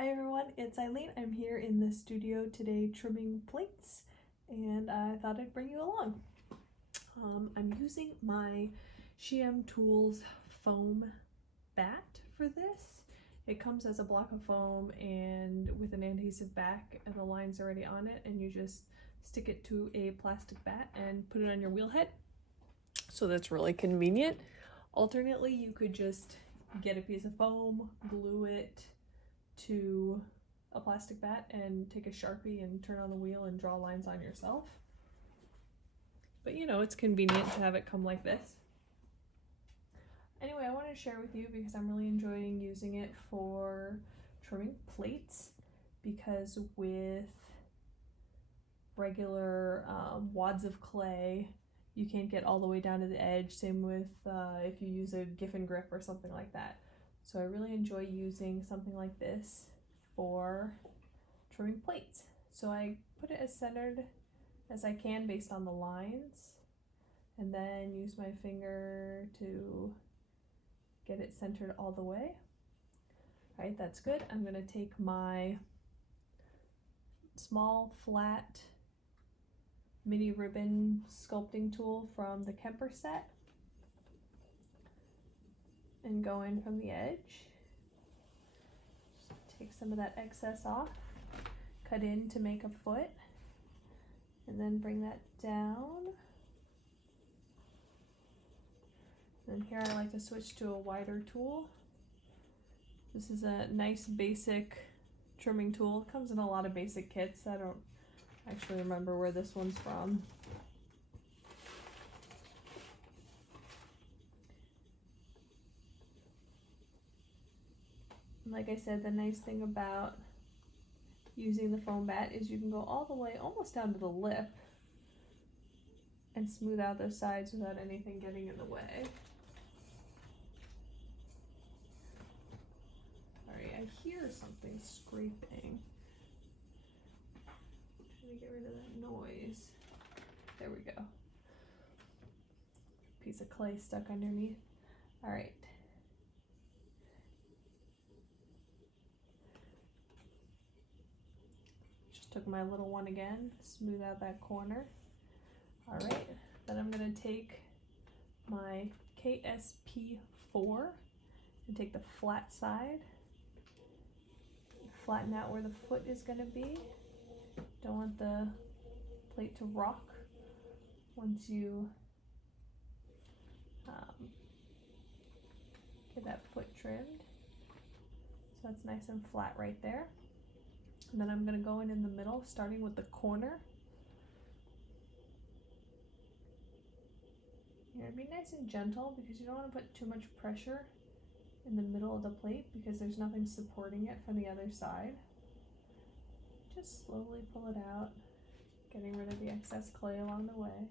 Hi everyone, it's Eileen. I'm here in the studio today trimming plates and I thought I'd bring you along. I'm using my Sheem Tools foam bat for this. It comes as a block of foam and with an adhesive back and the line's already on it, and you just stick it to a plastic bat and put it on your wheel head. So that's really convenient. Alternately, you could just get a piece of foam, glue it to a plastic bat and take a Sharpie and turn on the wheel and draw lines on yourself. But you know, it's convenient to have it come like this. Anyway, I wanted to share with you because I'm really enjoying using it for trimming plates, because with regular wads of clay, you can't get all the way down to the edge. Same with if you use a Giffen grip or something like that. So I really enjoy using something like this for trimming plates. So I put it as centered as I can based on the lines, and then use my finger to get it centered all the way. All right, that's good. I'm gonna take my small flat mini ribbon sculpting tool from the Kemper set and go in from the edge. Just take some of that excess off, cut in to make a foot, and then bring that down. And here I like to switch to a wider tool. This is a nice basic trimming tool. It comes in a lot of basic kits. I don't actually remember where this one's from. Like I said, the nice thing about using the foam bat is you can go all the way almost down to the lip and smooth out those sides without anything getting in the way. Sorry, I hear something scraping. Trying to get rid of that noise. There we go. Piece of clay stuck underneath. All right. Took my little one again, smooth out that corner. All right, then I'm gonna take my KSP4 and take the flat side, flatten out where the foot is gonna be. Don't want the plate to rock once you get that foot trimmed. So that's nice and flat right there. And then I'm going to go in the middle, starting with the corner. You're going to be nice and gentle because you don't want to put too much pressure in the middle of the plate because there's nothing supporting it from the other side. Just slowly pull it out, getting rid of the excess clay along the way.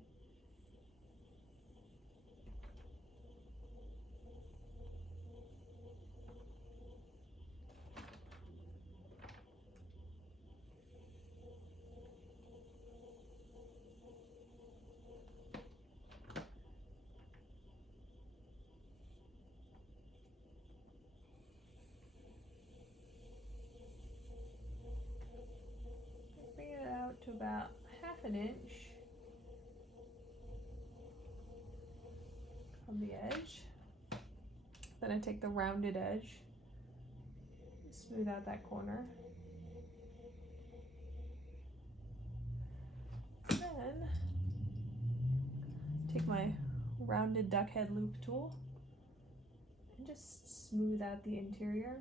To about ½ inch on the edge. Then I take the rounded edge, smooth out that corner. Then take my rounded duck head loop tool and just smooth out the interior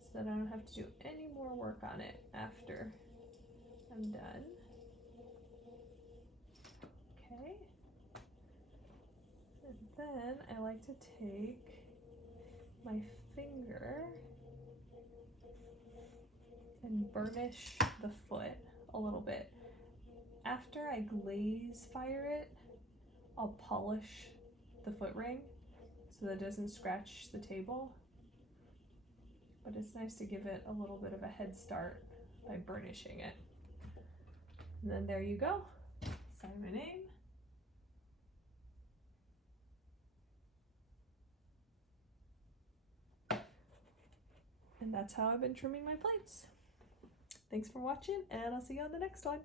so that I don't have to do any more work on it after I'm done. Okay. And then I like to take my finger and burnish the foot a little bit. After I glaze fire it, I'll polish the foot ring so that it doesn't scratch the table. But it's nice to give it a little bit of a head start by burnishing it. And then there you go. Sign my name. And that's how I've been trimming my plates. Thanks for watching, and I'll see you on the next one.